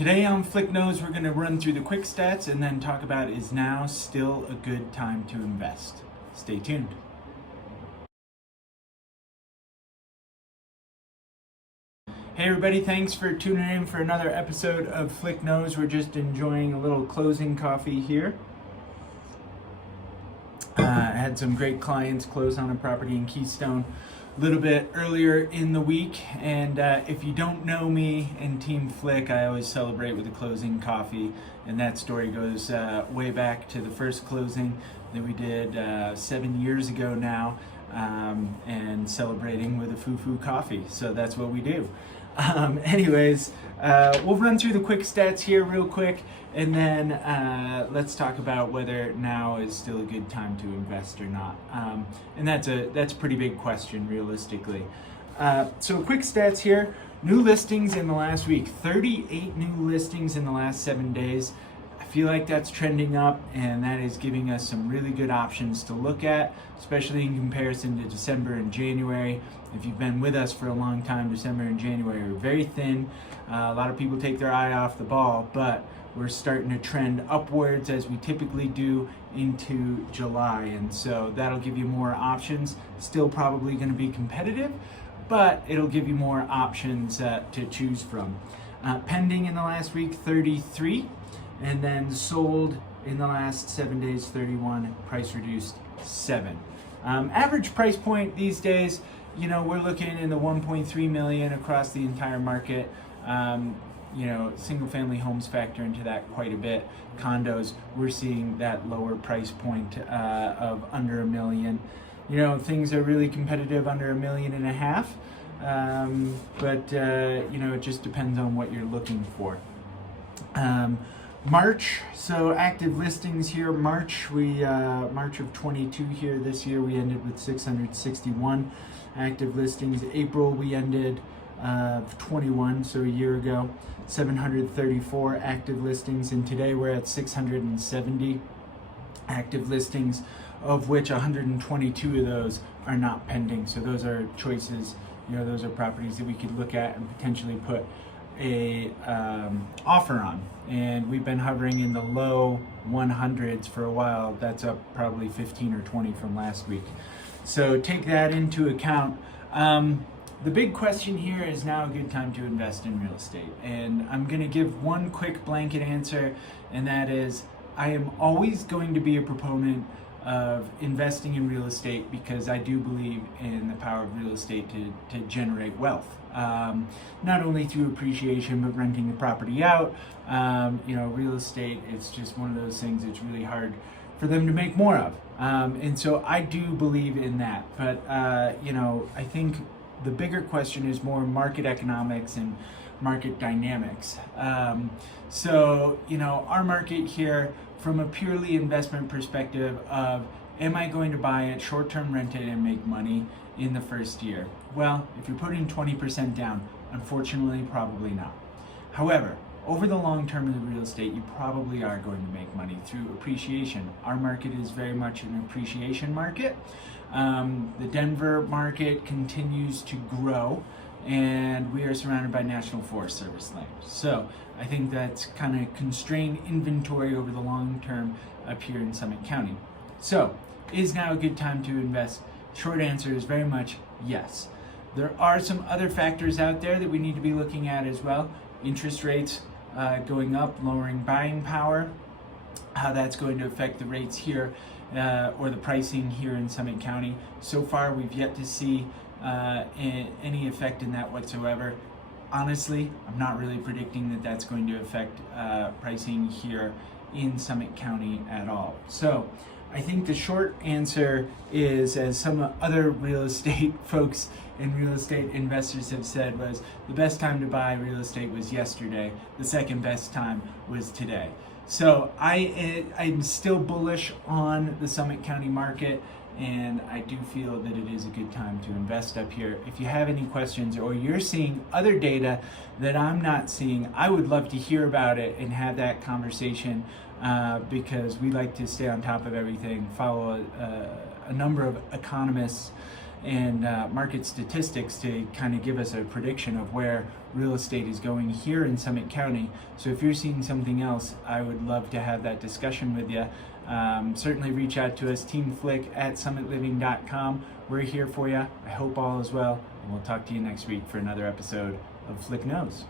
Today on Flick Knows, we're going to run through the quick stats and then talk about is now still a good time to invest. Stay tuned. Hey everybody, thanks for tuning in for another episode of Flick Knows. We're just enjoying a little closing coffee here. I had some great clients close on a property in Keystone a little bit earlier in the week, and if you don't know me and Team Flick, I always celebrate with a closing coffee, and that story goes way back to the first closing that we did 7 years ago now, and celebrating with a foo-foo coffee. So that's what we do. Anyways, we'll run through the quick stats here real quick, and then let's talk about whether now is still a good time to invest or not. And that's a pretty big question realistically. So quick stats here. New listings in the last week, 38 new listings in the last 7 days. I feel like that's trending up, and that is giving us some really good options to look at, especially in comparison to December and January. If you've been with us for a long time, December and January are very thin. A lot of people take their eye off the ball, but we're starting to trend upwards as we typically do into July, and so that'll give you more options. Still probably going to be competitive, but it'll give you more options to choose from. Pending in the last week, 33, and then sold in the last 7 days, 31, price reduced 7. Average price point these days, you know, we're looking in the 1.3 million across the entire market. You know, single family homes factor into that quite a bit. Condos, we're seeing that lower price point of under $1 million. You know, things are really competitive under $1.5 million. But you know, it just depends on what you're looking for. March, so active listings here. March of 22 here this year, we ended with 661 active listings. April, we ended 21, so a year ago, 734 active listings, and today we're at 670 active listings, of which 122 of those are not pending. So those are choices, you know, those are properties that we could look at and potentially put a offer on, and we've been hovering in the low 100s for a while. That's up probably 15 or 20 from last week, so take that into account. The big question here is now a good time to invest in real estate, and I'm going to give one quick blanket answer, and that is I am always going to be a proponent of investing in real estate because I do believe in the power of real estate to generate wealth. Not only through appreciation, but renting the property out. You know, real estate, it's just one of those things that's really hard for them to make more of. And so I do believe in that. But, you know, I think the bigger question is more market economics and market dynamics. So, you know, our market here, from a purely investment perspective of, am I going to buy it, short-term rent it, and make money in the first year? Well, if you're putting 20% down, unfortunately, probably not. However, over the long term of the real estate, you probably are going to make money through appreciation. Our market is very much an appreciation market. The Denver market continues to grow, and we are surrounded by National Forest Service land. So I think that's kind of constrained inventory over the long term up here in Summit County. So is now a good time to invest? Short answer is very much yes. There are some other factors out there that we need to be looking at as well. Interest rates going up, lowering buying power, how that's going to affect the rates here or the pricing here in Summit County. So far, we've yet to see any effect in that whatsoever. Honestly, I'm not really predicting that that's going to affect pricing here in Summit County at all. So I think the short answer is, as some other real estate folks and real estate investors have said, was the best time to buy real estate was yesterday. The second best time was today. So I'm still bullish on the Summit County market, and I do feel that it is a good time to invest up here. If you have any questions or you're seeing other data that I'm not seeing, I would love to hear about it and have that conversation because we like to stay on top of everything, follow a number of economists and market statistics to kind of give us a prediction of where real estate is going here in Summit County. So if you're seeing something else, I would love to have that discussion with you. Certainly reach out to us, teamflick@summitliving.com. We're here for you. I hope all is well, and we'll talk to you next week for another episode of Flick Knows.